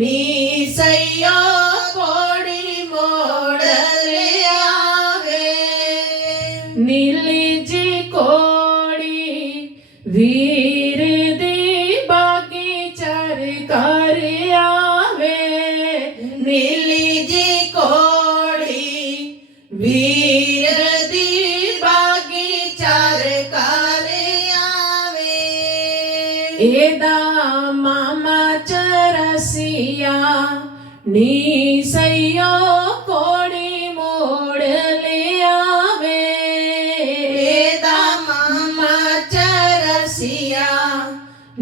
me.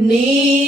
need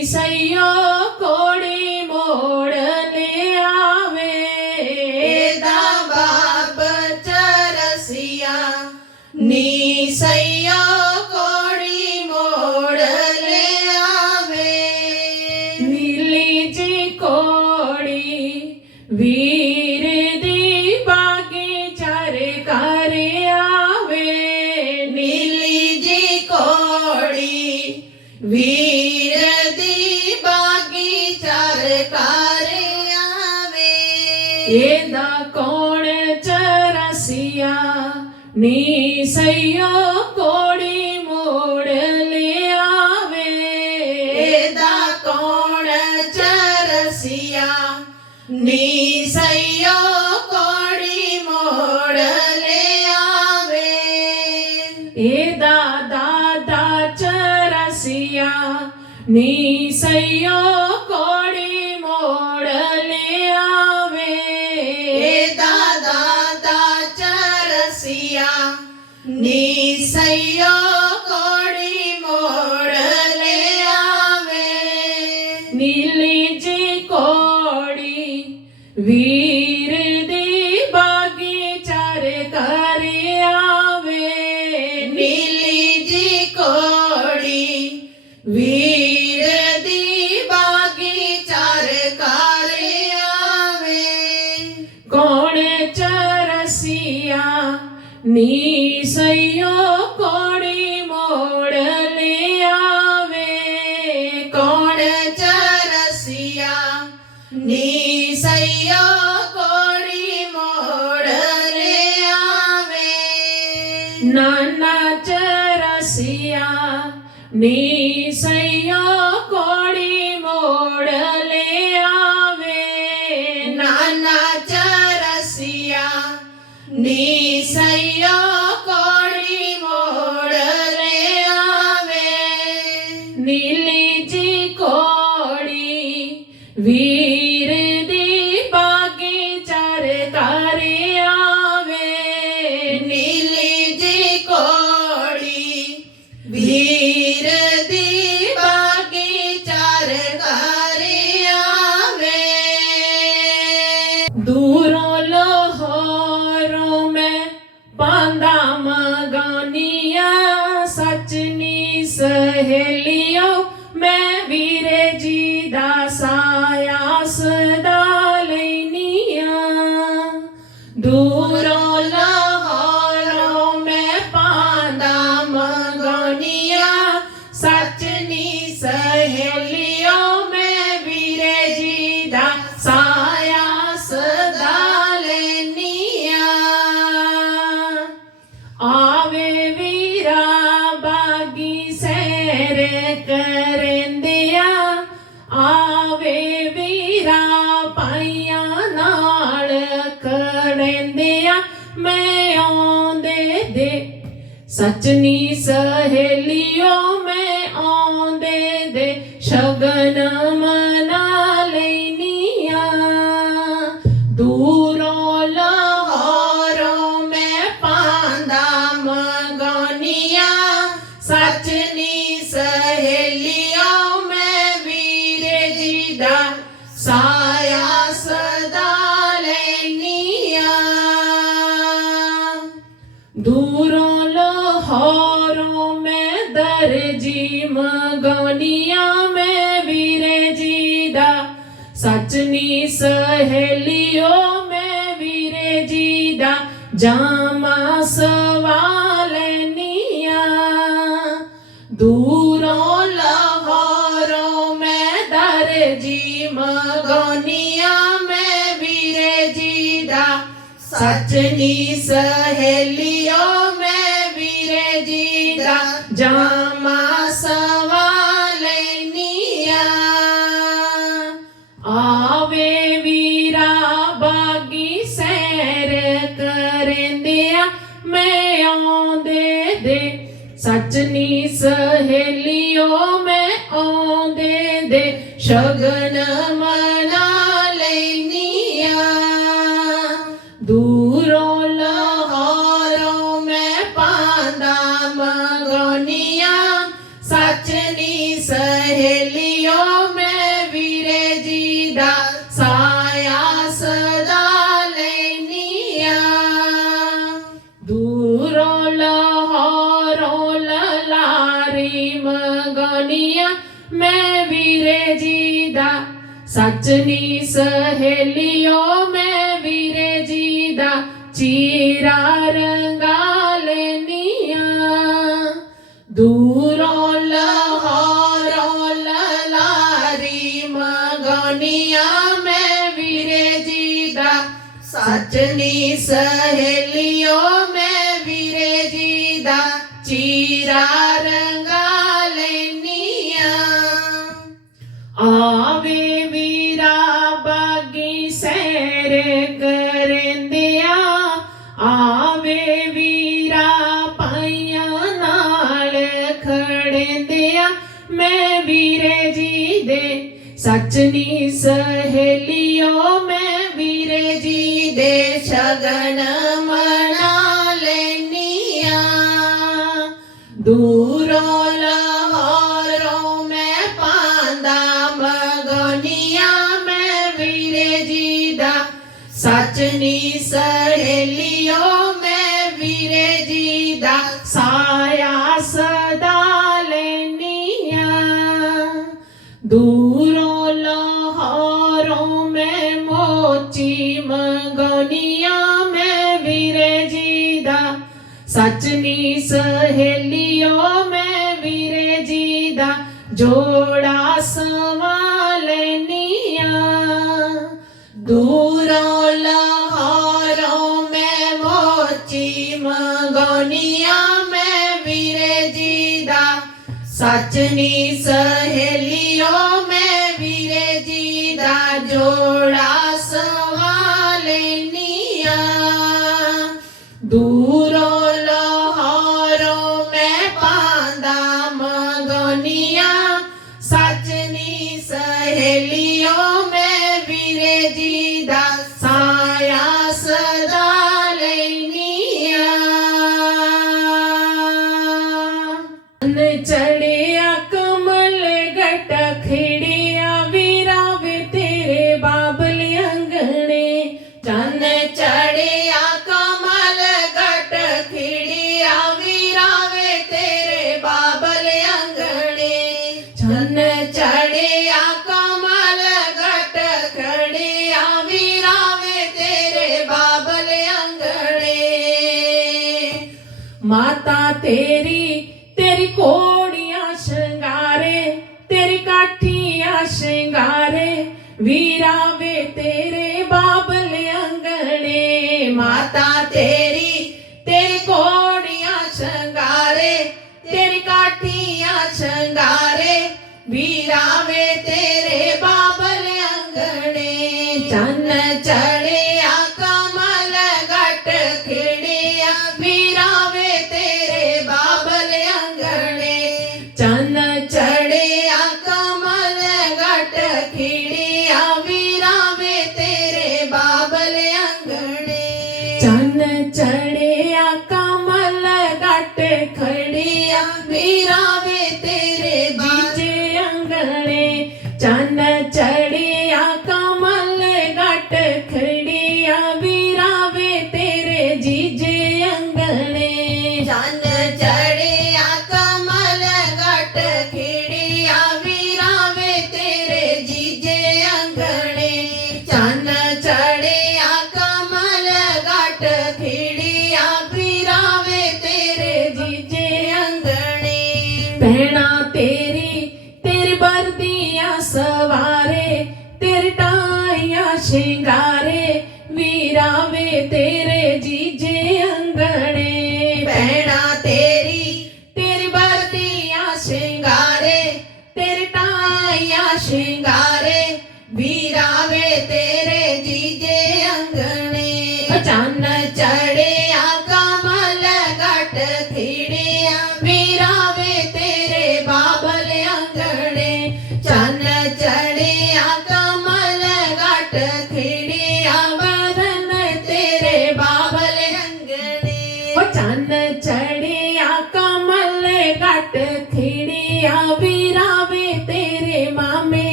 இசை நீ செய்யோ ஐயா Ni say. सचनी सहेलियों में आंदे दे, शगन मना लेनिया दूरों लाहौरों में पांदा मगनिया। सचनी सहेलियों में वीर जीदा सा जामा सवालनिया दूरों में दर जी मगोनिया में जीदा। सचनी सहेलियों में वीर जीदा। जा ਸਚਨੀ ਸਹੇਲਿਓ ਮੈਂ ਆਉਂਦੇ ਦੇ ਸ਼ਗਨ सचनी सहेलियों में वीरे जीदा, चीरा रंगा लेनिया। दूरों लहरों ललारी मगनिया में वीरे जीदा सचनी सहेली आवे मीरा बागी सैर कर दिया आवे मीरा पाइया नाल खड़े दिया मैं वीरे जी दे सचनी सहेलियो। मैं वीरे जी दे शगन मना लेनिया। दूर दूरों लहारों में मोची मगनिया में विरजीदा सचनी सहेलियों में विरजीदा जोड़ा सवालनिया दूरों लहारों में मोची मगनिया में विरजीदा सचनी सह ਮਾਤਾ ਤੇਰੀ ਤੇਰੀ ਕੋ ਚਿੜੀਆ ਪਿਰਾਵੇ ਤੇਰੇ ਜੀਜੇ ਅੰਗਣੇ। ਪਹਿਣਾ ਤੇਰੀ ਤੇਰੀ ਵਰਦੀਆਂ ਸਵਾਰੇ, ਤੇਰੇ ਟਾਈਆਂ ਸ਼ਿੰਗਾਰੇ ਵੀਰਾਵੇ ਤੇਰੇ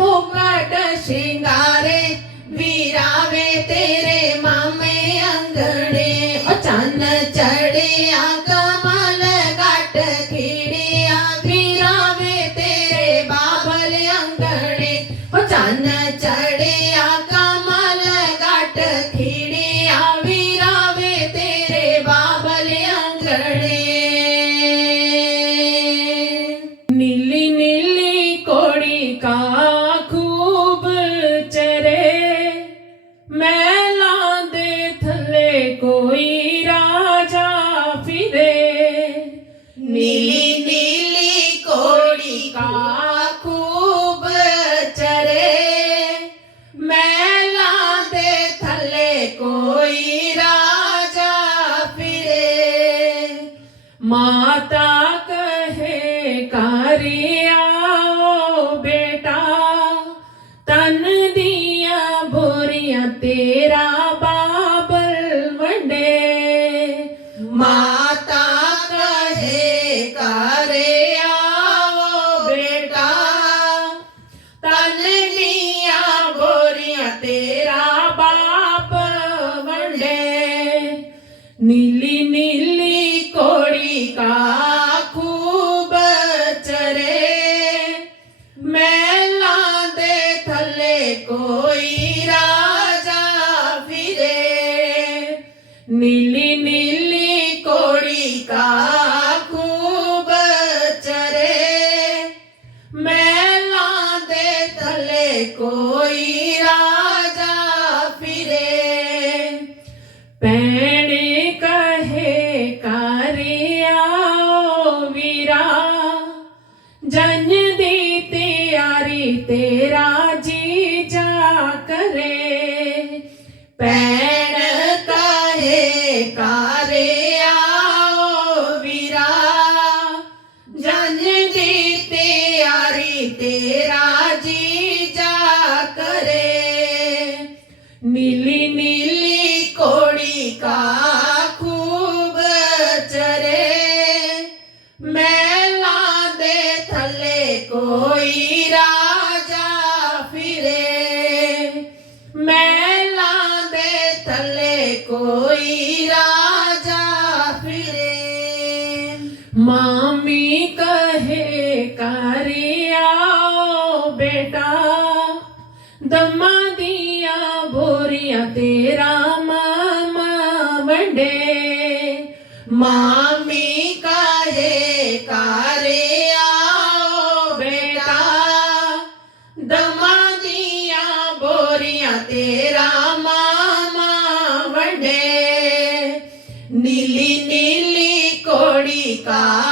ભૂકટ શિંગારે നീ નીલી નીલી કોળી કા रे पैर काहे का ਰਹੇ ਕਰਿਆਓ ਬੇਟਾ ਦਮਾ ਦੀਆਂ ਬੋਰੀਆਂ ਤੇਰਾ ਮਾਮਾ ਵੰਡੇ ਮਾਮੀ ਕਹੇ ਕਰਿਆਓ ਬੇਟਾ ਦਮਾ ਦੀਆਂ ਬੋਰੀਆਂ ਤੇਰਾ ਮਾਮਾ ਵੰਡੇ ਨੀਲੀ ਨੀਲੀ ਕੋੜੀ ਕਾ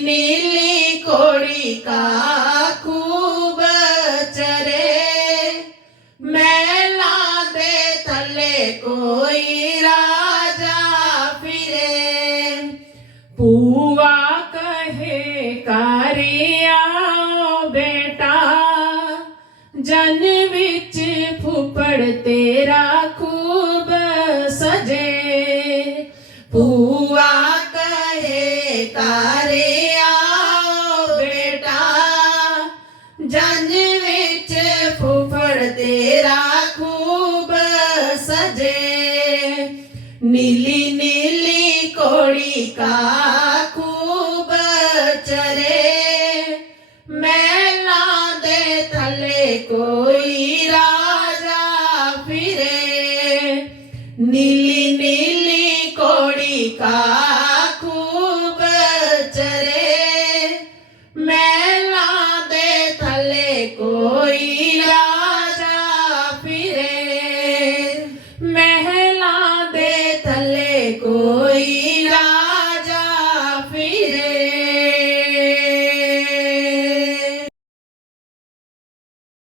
नीली कोड़ी का खूब चरे। मैला दे थले कोई राजा फिरे। पुआ कहे, कारिया बेटा, जन विच फुपड़ तेरा নীলি নীলি করি কাকু